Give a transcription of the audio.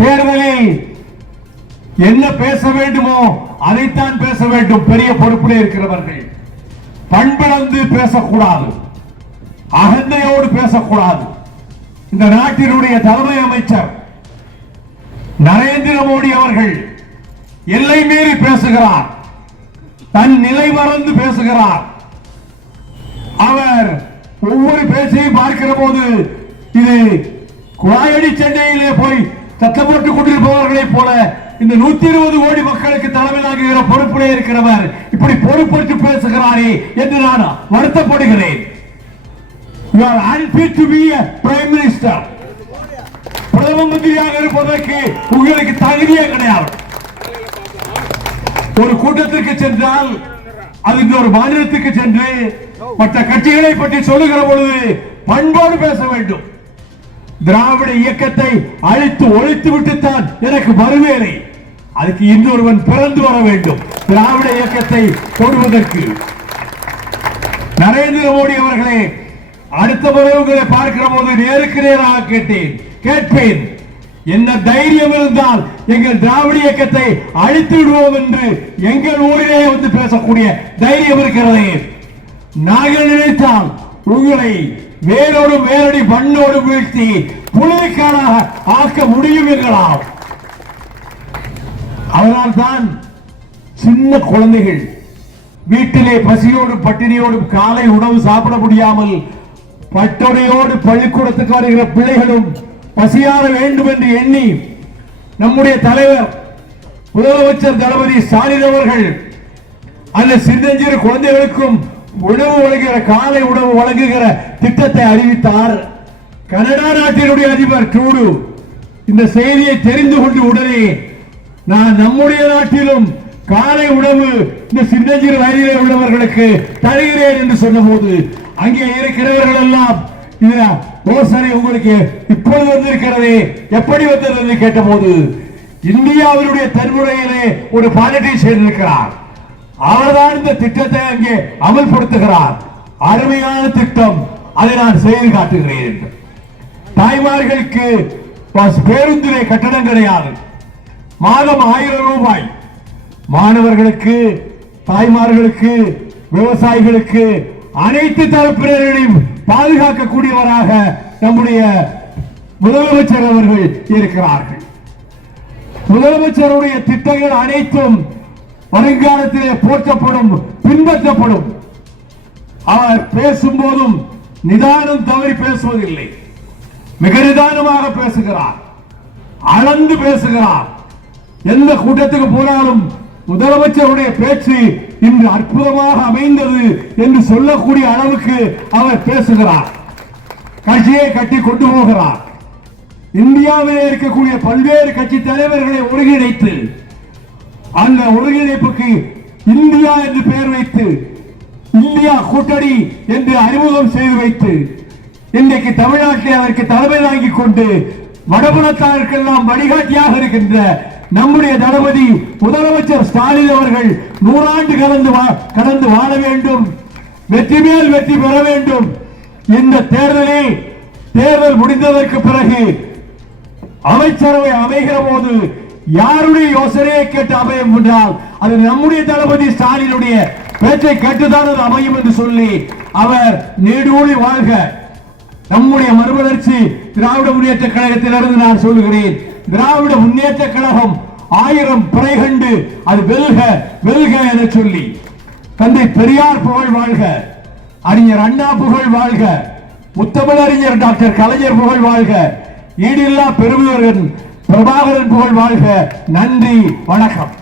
தேர்தலில் என்ன பேச வேண்டுமோ அதைத்தான் பேச வேண்டும். பெரிய பொறுப்பிலே இருக்கிறவர்கள் பண்பிழந்து பேசக்கூடாது, அகந்தையோடு பேசக்கூடாது. இந்த நாட்டினுடைய தலைமை அமைச்சர் நரேந்திர மோடி அவர்கள் எல்லை மீறி பேசுகிறார், தன் நிலை மறந்து பேசுகிறார். அவர் ஒவ்வொரு பேச்சையும் பார்க்கிற போது இது குழாயடி சண்டையிலே போய் சத்தம் போட்டுக் கொண்டிருப்பவர்களை போல இந்த 120 கோடி மக்களுக்கு தலைமையாகுகிற பொறுப்பிலே இருக்கிறவர் இப்படி பொறுப்பேற்று பேசுகிறாரே என்று நான் வருத்தப்படுகிறேன். You are unfit to be a prime minister. பிரதம மந்திரியாக இருப்பதற்கு உங்களுக்கு தகுதியே கிடையாது. ஒரு கூட்டத்திற்கு சென்றால் அது ஒரு மாநிலத்துக்கு சென்று மற்ற கட்சிகளை பற்றி சொல்லுகிற பொழுது பண்போடு பேச வேண்டும். திராவிட இயக்கத்தை அழித்து ஒழித்து விட்டுத்தான் எனக்கு வருவேலை. அதுக்கு இன்னொருவன் பிறந்து வர வேண்டும் திராவிட இயக்கத்தை தொடுவதற்கு. நரேந்திர மோடி அவர்களே, அடுத்த முறை உங்களை பார்க்கிற போது நேருக்கு நேராக கேட்பேன், என்ன தைரியம் இருந்தால் எங்கள் திராவிட இயக்கத்தை அழித்து விடுவோம் என்று எங்கள் ஊரிலே வந்து பேசக்கூடிய தைரியம் இருக்கிறதே. நாங்கள் நினைத்தால் உங்களை வேரோடு வேரடி மண்ணோடு வீழ்த்தி புலிக்காலாக ஆக்க முடியும் எங்களால். அதனால்தான் சின்ன குழந்தைகள் வீட்டிலே பசியோடும் பட்டினியோடும் காலை உணவு சாப்பிட முடியாமல் பட்டோடையோடு பள்ளிக்கூடத்துக்கு வருகிற பிள்ளைகளும் பசியாற வேண்டும் என்று எண்ணி நம்முடைய தலைவர் முதலமைச்சர் தளபதி ஸ்டாலின் அவர்கள் அந்த சின்னஞ்சிறு குழந்தைகளுக்கும் உணவு வழங்குகிற காலை உணவு வழங்குகிற திட்டத்தை அறிவித்தார். கனடா நாட்டினுடைய அதிபர் ட்ரூடு இந்த செய்தியை தெரிந்து கொண்டு உடனே நான் நம்முடைய நாட்டிலும் காலை உணவு இந்த சின்னஞ்சிறு வயதிலே உள்ளவர்களுக்கு தருகிறேன் என்று சொன்ன போது அங்கே இருக்கிறவர்கள் எல்லாம் யோசனை உங்களுக்கு இப்போது வந்திருக்கிறது, எப்படி வந்தது கேட்ட போது இந்தியாவினுடைய தென்முறையிலே ஒரு பாலிட்டிஷியன் இருக்கிறார், அவர்தான் இந்த திட்டத்தை அங்கே அமல்படுத்துகிறார். அருமையான திட்டம், அதை நான் செய்து காட்டுகிறேன். தாய்மார்களுக்கு பேருந்திலே கட்டணம் கிடையாது, மாதம் 1000 ரூபாய். மாணவர்களுக்கு, தாய்மார்களுக்கு, விவசாயிகளுக்கு அனைத்து தரப்பினர்களையும் பாதுகாக்கக்கூடியவராக நம்முடைய முதலமைச்சர் அவர்கள் இருக்கிறார்கள். முதலமைச்சருடைய திட்டங்கள் அனைத்தும் வருங்காலத்திலே போற்றப்படும், பின்பற்றப்படும். அவர் பேசும்போதும் நிதானம் தவறி பேசுவதில்லை, மிக நிதானமாக பேசுகிறார், அளந்து பேசுகிறார். எந்த கூட்டத்துக்கு போனாலும் முதலமைச்சருடைய பேச்சு இன்று அற்புதமாக அமைந்தது என்று சொல்லக்கூடிய அளவுக்கு அவர் பேசுகிறார். கட்சியை கட்டி கொண்டு போகிறார். இந்தியாவிலே இருக்கக்கூடிய பல்வேறு கட்சி தலைவர்களை ஒருங்கிணைத்து அந்த ஒருங்கிணைப்புக்கு இந்தியா என்று பெயர் வைத்து இந்தியா கூட்டணி என்று அறிமுகம் செய்து வைத்து இன்றைக்கு தமிழ்நாட்டில் அதற்கு தலைமை தாங்கிக் கொண்டு வடபுலத்தாருக்கெல்லாம் வழிகாட்டியாக இருக்கின்ற நம்முடைய தளபதி முதலமைச்சர் ஸ்டாலின் அவர்கள் 100 ஆண்டு கடந்து வாழ வேண்டும், வெற்றி மேல் வெற்றி பெற வேண்டும். இந்த தேர்தல் முடிந்ததற்கு பிறகு அமைச்சரவை அமைகிற போது யாருடைய யோசனையை கேட்டு அமையும் என்றால் அது நம்முடைய தளபதி ஸ்டாலினுடைய பேச்சை கேட்டுதான் அது அமையும் என்று சொல்லி அவர் நீடூழி வாழ்க. நம்முடைய மறுமலர்ச்சி திராவிட முன்னேற்ற கழகத்திலிருந்து நான் சொல்லுகிறேன், திராவிட முன்னேற்ற கழகம் 1000 பிறை கண்டு அது வெல்க வெல்க என சொல்லி தந்தை பெரியார் புகழ் வாழ்க, அறிஞர் அண்ணா புகழ் வாழ்க, முத்தமிழறிஞர் டாக்டர் கலைஞர் புகழ் வாழ்க, ஈடில்லா பெருமையர்கள் பிரபாகரன் புகழ் வாழ்க. நன்றி, வணக்கம்.